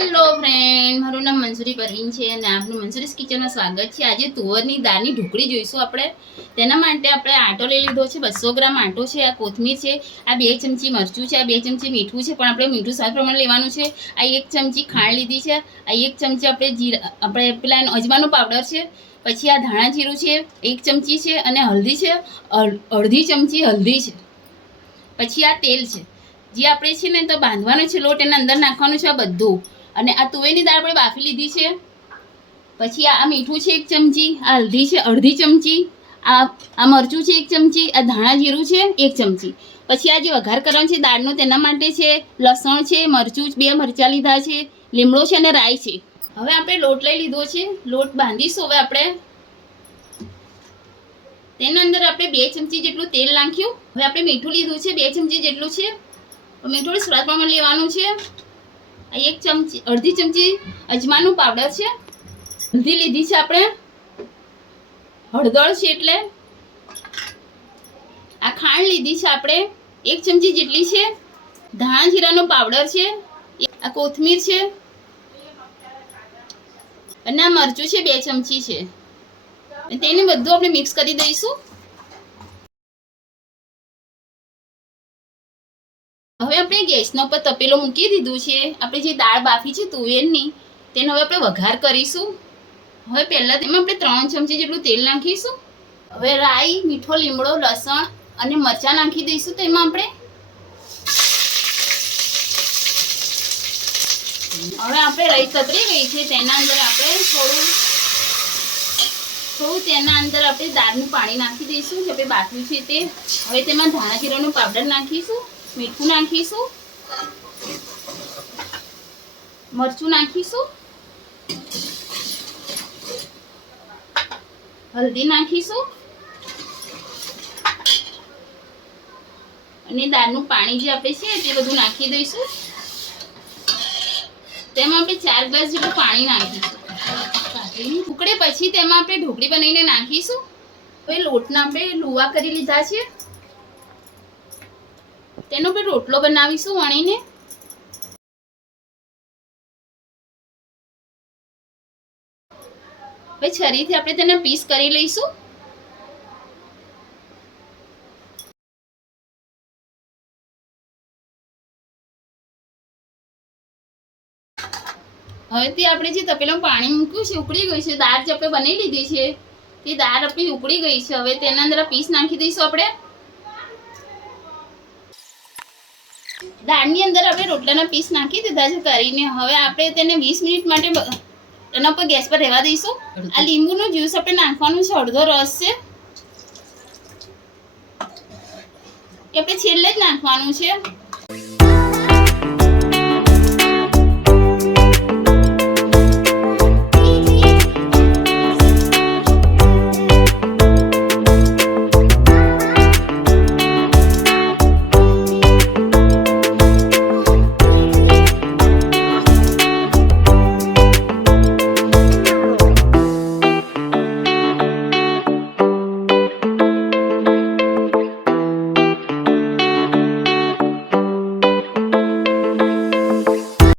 Hello friend, મારું નામ મંસૂરી પરવીન છે અને આપનું મંસૂરીસ કિચનમાં સ્વાગત છે। આજે તુવરની દાળની ઢોકળી જોઈશું આપણે। તેના માટે આપણે આટો લઈ લીધો છે, 200 ગ્રામ આટો છે, આ કોથમીર છે, આ 2 ચમચી મરચું છે, આ 2 ચમચી મીઠું છે, પણ આપણે મીઠું સ્વાદ પ્રમાણે લેવાનું છે। આ 1 ચમચી ખાંડ લીધી છે, આ 1 ચમચી આપણે પેલા અજમાનો પાવડર છે, પછી આ ધાણા જીરું છે 1 ચમચી છે, અને હલ્દી છે અડધી ચમચી હલ્દી છે, પછી આ તેલ છે જે આપણે છે ને તો બાંધવાનો છે લોટ, એના અંદર નાખવાનું છે આ બધું। અને આ તુવેરની દાળ આપણે બાફી લીધી છે। પછી આ મીઠું છે 1 ચમચી, આ હલ્દી છે અડધી ચમચી, આ મરચું છે 1 ચમચી, આ ધાણા જીરું છે 1 ચમચી। પછી આ જે વઘાર કરવાનો છે દાળનો તેના માટે છે લસણ છે, મરચું 2 મરચાં લીધા છે, લીમડો છે અને રાઈ છે। હવે આપણે લોટ લઈ લીધો છે, લોટ બાંધીશું। હવે આપણે તેના અંદર આપણે 2 ચમચી જેટલું તેલ નાખ્યું। હવે આપણે મીઠું લીધું છે 2 ચમચી જેટલું છે, મીઠું સ્વાદ પ્રમાણે લેવાનું છે। આ 1 ચમચી અડધી ચમચી અજમાનું પાવડર છે, હલ્દી લીધી છે આપણે, હળદર છે એટલે, આ ખાંડ લીધી છે આપણે 1 ચમચી જેટલી છે, ધાણા જીરાનો પાવડર છે, આ કોથમીર છે, અને આ મરચું છે 2 ચમચી છે। તેને બધું આપણે મિક્સ કરી દઈશું। હવે આપણે ગેસના ઉપર તપેલો મૂકી દીધું છે। આપણે જે દાળ બાફી છે તુવેરની તેનો હવે આપણે વઘાર કરીશું। હવે પહેલાં તેમાં આપણે 3 ચમચી જેટલું તેલ નાખીશું। હવે રાઈ, મીઠો લીમડો, લસણ અને મરચાં નાખી દઈશું તેમાં આપણે। હવે આપણે રાઈ તતરી ગઈ છે, તેના અંદર આપણે થોડું તેના અંદર આપણે દાળનું પાણી નાખી દઈશું જે આપણે બાફ્યું છે તે। હવે તેમાં ધાણા જીરાનો પાવડર નાખીશું, મીઠું નાખીશું, મરચું નાખીશું, હલ્દી નાખીશું, અને દાળનું પાણી જે આપણે છે તે બધું નાખી દઈશું। તેમાં આપણે 4 ગ્લાસ જેટલું પાણી નાખીશું। ઉકળે પછી તેમાં આપણે ઢોકળી બનાવીને નાખીશું। હવે લોટના આપણે લુવા કરી લીધા છે, તેનો આપણે રોટલો બનાવીશું વણીને। હવે છરીથી આપણે તેને પીસ કરી લઈશું। હવે તે આપણે જે તપેલામાં પાણી મૂક્યું છે ઉકળી ગયું છે, દાળ જે આપણે બનાવી લીધી છે તે દાળ આપણી ઉકળી ગઈ છે। હવે તેના અંદર પીસ નાખી દઈશું આપણે। દાળની અંદર આપણે રોટલાના પીસ નાખી દીધા છે કરીને। હવે આપણે તેને 20 મિનિટ માટે એના ઉપર ગેસ પર રહેવા દઈશું। આ લીંબુનો જ્યુસ આપણે નાખવાનું છે, અડધો રસ છે એ આપણે છેલ્લે જ નાખવાનું છે।